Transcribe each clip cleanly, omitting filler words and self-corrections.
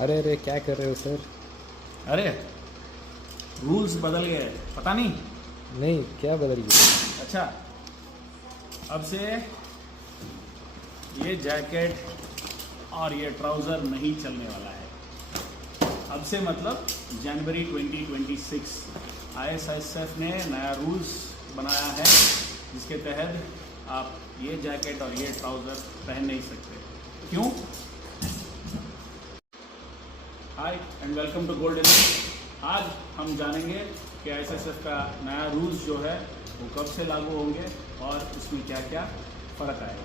अरे अरे, क्या कर रहे हो सर? अरे रूल्स बदल गए, पता नहीं। नहीं, क्या बदल गया? अच्छा, अब से ये जैकेट और ये ट्राउज़र नहीं चलने वाला है। अब से मतलब जनवरी 2026 ISSF ने नया रूल्स बनाया है जिसके तहत आप ये जैकेट और ये ट्राउज़र पहन नहीं सकते। क्यों? हाय एंड वेलकम टू गोल्डन। आज हम जानेंगे कि ISSF का नया रूल्स जो है वो कब से लागू होंगे और उसमें क्या क्या फ़र्क आएगा।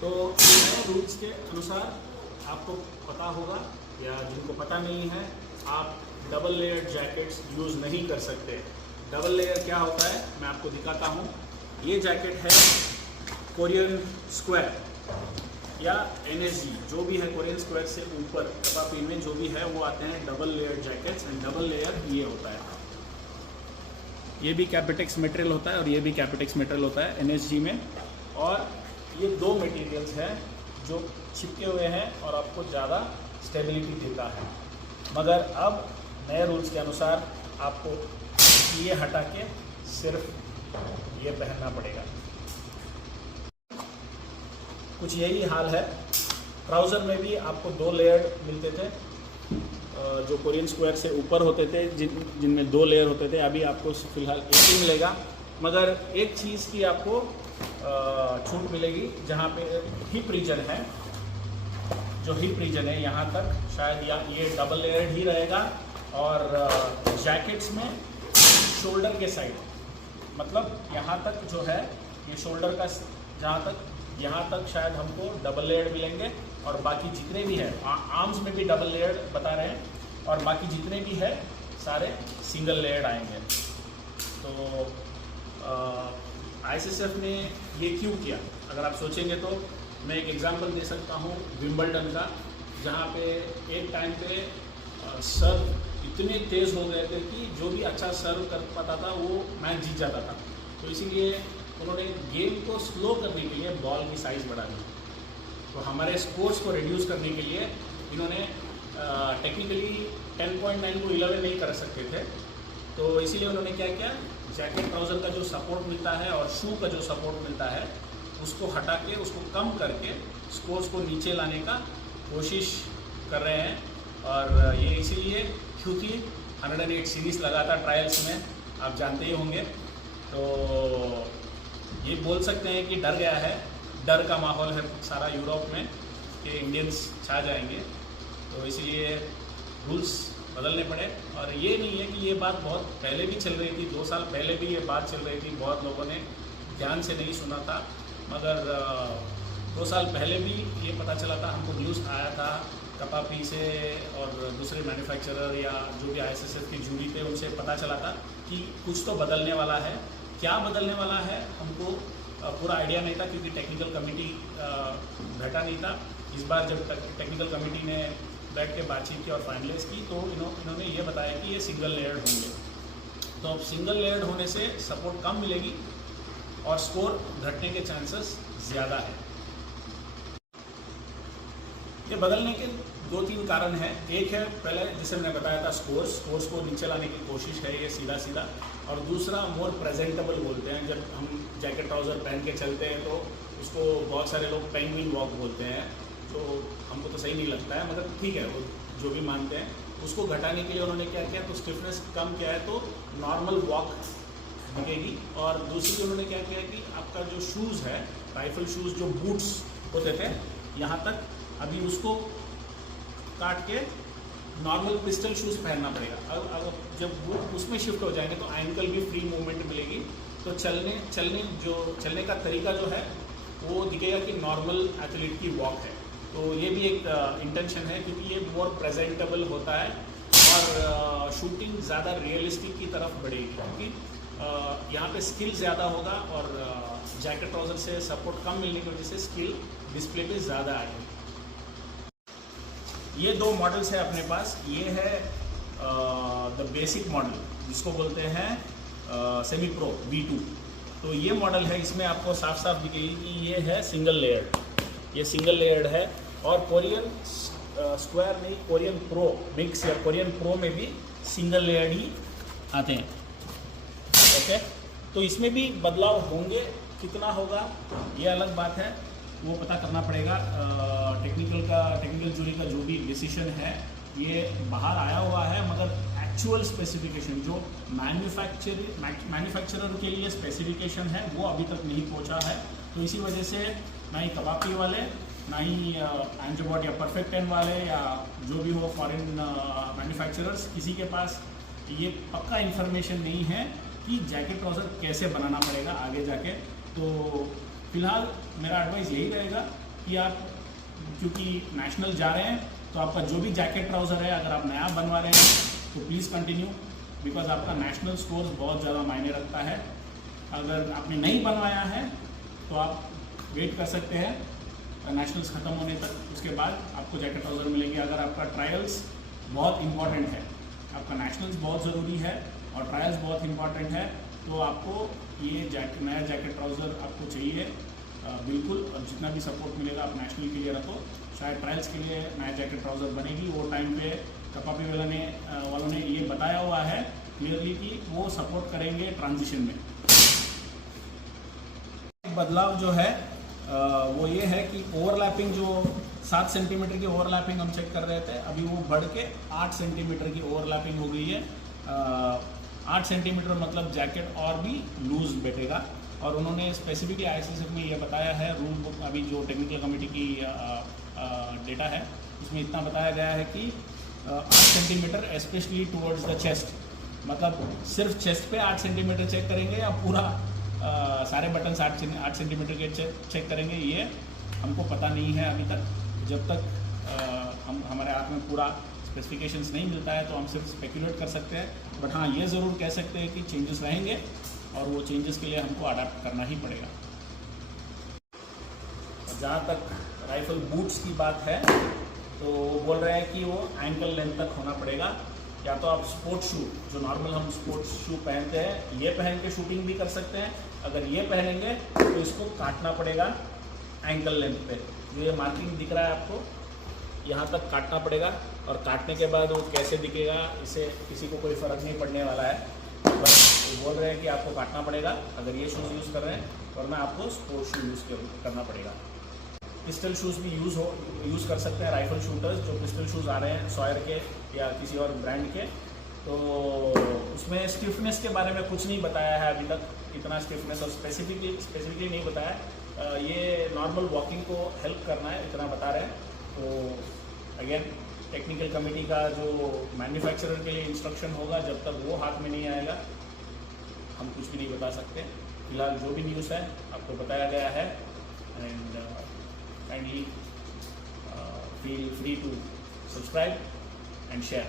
तो नए रूल्स के अनुसार आपको पता होगा या जिनको पता नहीं है, आप डबल लेयर जैकेट्स यूज़ नहीं कर सकते। डबल लेयर क्या होता है मैं आपको दिखाता हूँ। ये जैकेट है कोरियन स्क्वायर या NSG, जो भी है कोरियन स्क्वायर से ऊपर कपापी में जो भी है वो आते हैं double layer jackets. And double layer ये होता है, ये भी कैपिटेक्स मटेरियल होता है और ये भी कैपिटेक्स मटेरियल होता है NSG में। और ये दो मटेरियल्स हैं जो चिपके हुए हैं और आपको ज़्यादा स्टेबिलिटी देता है। मगर अब नए रूल्स के अनुसार आपको ये हटा के सिर्फ ये पहनना पड़ेगा। कुछ यही हाल है। ट्राउज़र में भी आपको दो लेयर मिलते थे जो कोरियन स्क्वायर से ऊपर होते थे, जिनमें दो लेयर होते थे। अभी आपको फ़िलहाल एक ही मिलेगा, मगर एक चीज़ की आपको छूट मिलेगी जहाँ पे हिप रीजन है। जो हिप रीजन है यहाँ तक शायद या ये डबल लेयर ही रहेगा। और जैकेट्स में शोल्डर के साइड मतलब यहाँ तक जो है ये शोल्डर का जहाँ तक यहाँ तक शायद हमको डबल लेयर मिलेंगे। और बाकी जितने भी है आर्म्स में भी डबल लेयर बता रहे हैं और बाकी जितने भी है सारे सिंगल लेयर आएंगे। तो ISSF ने ये क्यों किया, अगर आप सोचेंगे तो मैं एक एग्जांपल दे सकता हूँ विंबलडन का, जहाँ पे एक टाइम पे सर्व इतने तेज़ हो गए थे कि जो भी अच्छा सर्व कर पाता था वो मैच जीत जाता था। तो इसीलिए उन्होंने गेम को स्लो करने के लिए बॉल की साइज़ बढ़ा दी। तो हमारे स्कोर्स को रिड्यूस करने के लिए इन्होंने टेक्निकली 10.9 को 11 नहीं कर सकते थे। तो इसीलिए उन्होंने क्या किया, जैकेट ट्राउज़र का जो सपोर्ट मिलता है और शू का जो सपोर्ट मिलता है उसको हटा के उसको कम करके स्कोर्स को नीचे लाने का कोशिश कर रहे हैं। और ये इसीलिए क्योंकि 108 सीरीज़ लगा था ट्रायल्स में, आप जानते ही होंगे। तो ये बोल सकते हैं कि डर गया है, डर का माहौल है सारा यूरोप में कि इंडियंस छा जाएंगे। तो इसलिए रूल्स बदलने पड़े। और ये नहीं है कि ये बात बहुत पहले भी चल रही थी, 2 साल पहले भी ये बात चल रही थी, बहुत लोगों ने ध्यान से नहीं सुना था। मगर 2 साल पहले भी ये पता चला था, हमको न्यूज़ आया था कपापी से और दूसरे मैन्युफैक्चरर या जो भी ISSF की जूरी थे उनसे पता चला था कि कुछ तो बदलने वाला है। क्या बदलने वाला है हमको पूरा आइडिया नहीं था क्योंकि टेक्निकल कमेटी बैठा नहीं था। इस बार जब टेक्निकल कमेटी ने बैठ के बातचीत की और फाइनलाइज की तो इन्होंने ये बताया कि ये सिंगल लेयर्ड होंगे। तो अब सिंगल लेयर्ड होने से सपोर्ट कम मिलेगी और स्कोर घटने के चांसेस ज़्यादा है। ये बदलने के 2-3 कारण हैं। एक है पहले जिसे मैंने बताया था स्कोर्स को नीचे लाने की कोशिश है ये सीधा सीधा। और दूसरा मोर प्रेजेंटेबल बोलते हैं। जब हम जैकेट ट्राउज़र पहन के चलते हैं तो उसको बहुत सारे लोग पेंगुइन वॉक बोलते हैं, तो हमको तो सही नहीं लगता है, मगर ठीक है वो जो भी मानते हैं। उसको घटाने के लिए उन्होंने क्या किया, तो स्टिफनेस कम किया है तो नॉर्मल वॉक दिखेगी। और दूसरी उन्होंने क्या किया कि आपका जो शूज़ है, राइफल शूज़ जो बूट्स होते थे यहाँ तक, अभी उसको काट के नॉर्मल पिस्टल शूज़ पहनना पड़ेगा। अब जब बूट उसमें शिफ्ट हो जाएंगे तो एंकल भी फ्री मूवमेंट मिलेगी। तो चलने का तरीका जो है वो दिखेगा कि नॉर्मल एथलीट की वॉक है। तो ये भी एक इंटेंशन है क्योंकि ये मोर प्रेजेंटेबल होता है और शूटिंग ज़्यादा रियलिस्टिक की तरफ बढ़ेगी क्योंकि यहाँ पे स्किल ज़्यादा होगा और जैकेट ट्राउज़र से सपोर्ट कम मिलने की वजह से स्किल डिस्प्ले पे ज़्यादा आएगी। ये 2 मॉडल्स है अपने पास। ये है द बेसिक मॉडल जिसको बोलते हैं सेमी प्रो V2। तो ये मॉडल है, इसमें आपको साफ साफ दिखेगी कि ये है सिंगल लेयर। ये सिंगल लेयर्ड है। और कोरियन स्क्वायर नहीं, कोरियन प्रो मिक्स या कोरियन प्रो में भी सिंगल लेयर्ड ही आते हैं। ओके, तो इसमें भी बदलाव होंगे, कितना होगा ये अलग बात है, वो पता करना पड़ेगा। टेक्निकल जूरी का जो भी डिसीजन है ये बाहर आया हुआ है, मगर एक्चुअल स्पेसिफिकेशन जो मैन्युफैक्चरर के लिए स्पेसिफिकेशन है वो अभी तक नहीं पहुंचा है। तो इसी वजह से ना ही कबापी वाले, ना ही एंजोबॉट या परफेक्ट 10 वाले या जो भी हो फॉरेन मैन्युफैक्चरर्स, किसी के पास ये पक्का इन्फॉर्मेशन नहीं है कि जैकेट ट्राउज़र कैसे बनाना पड़ेगा आगे जाके। तो फिलहाल मेरा एडवाइस यही रहेगा कि आप क्योंकि नेशनल जा रहे हैं तो आपका जो भी जैकेट ट्राउज़र है, अगर आप नया बनवा रहे हैं तो प्लीज़ कंटिन्यू, बिकॉज आपका नेशनल स्कोर बहुत ज़्यादा मायने रखता है। अगर आपने नहीं बनवाया है तो आप वेट कर सकते हैं नेशनल्स ख़त्म होने तक, उसके बाद आपको जैकेट ट्राउज़र मिलेंगे। अगर आपका ट्रायल्स बहुत इंपॉर्टेंट है, आपका नेशनल्स बहुत ज़रूरी है और ट्रायल्स बहुत इंपॉर्टेंट है, तो आपको ये नया जैकेट ट्राउज़र आपको चाहिए बिल्कुल। और जितना भी सपोर्ट मिलेगा आप नेशनल के लिए रखो, शायद ट्रायल्स के लिए नया जैकेट ट्राउज़र बनेगी। वो टाइम पे कपापी वालों ने ये बताया हुआ है क्लियरली कि वो सपोर्ट करेंगे ट्रांजिशन में। बदलाव जो है वो ये है कि ओवरलैपिंग, जो 7 सेंटीमीटर की ओवरलैपिंग हम चेक कर रहे थे, अभी वो बढ़ के 8 सेंटीमीटर की ओवरलैपिंग हो गई है। 8 सेंटीमीटर मतलब जैकेट और भी लूज बैठेगा। और उन्होंने स्पेसिफिकली ICSF में ये बताया है, रूल बुक अभी जो टेक्निकल कमेटी की डेटा है उसमें इतना बताया गया है कि 8 centimetre specially towards the chest, मतलब सिर्फ चेस्ट पे 8 सेंटीमीटर चेक करेंगे या पूरा सारे बटन 8 सेंटीमीटर के चेक करेंगे, ये हमको पता नहीं है अभी तक। जब तक हमारे हाथ में पूरा स्पेसिफिकेशंस नहीं मिलता है तो हम सिर्फ स्पेकुलेट कर सकते हैं। बट हाँ, ये ज़रूर कह सकते हैं कि चेंजेस रहेंगे और वो चेंजेस के लिए हमको अडाप्ट करना ही पड़ेगा। जहाँ तक राइफल बूट्स की बात है तो वो बोल रहे हैं कि वो एंकल लेंथ तक होना पड़ेगा। या तो आप स्पोर्ट्स शू, जो नॉर्मल हम स्पोर्ट्स शू पहनते हैं, ये पहन के शूटिंग भी कर सकते हैं। अगर ये पहनेंगे तो इसको काटना पड़ेगा एंकल लेंथ पे। जो ये मार्किंग दिख रहा है आपको, यहाँ तक काटना पड़ेगा। और काटने के बाद वो कैसे दिखेगा इससे किसी को कोई फ़र्क नहीं पड़ने वाला है, बस वो बोल रहे हैं कि आपको काटना पड़ेगा अगर ये शूज़ यूज़ कर रहे हैं, वरना आपको स्पोर्ट्स शू यूज़ करना पड़ेगा। पिस्टल शूज़ भी यूज़ कर सकते हैं राइफल शूटर्स, जो पिस्टल शूज़ आ रहे हैं सॉयर के या किसी और ब्रांड के। तो उसमें स्टिफनेस के बारे में कुछ नहीं बताया है अभी तक, इतना स्टिफनेस और स्पेसिफिकली नहीं बताया। ये नॉर्मल वॉकिंग को हेल्प करना है, इतना बता रहे हैं। तो अगेन टेक्निकल कमेटी का जो मैन्युफैक्चरर के लिए इंस्ट्रक्शन होगा, जब तक वो हाथ में नहीं आएगा हम कुछ भी नहीं बता सकते। फिलहाल जो भी न्यूज़ है आपको बताया गया है। And kindly feel free to subscribe and share.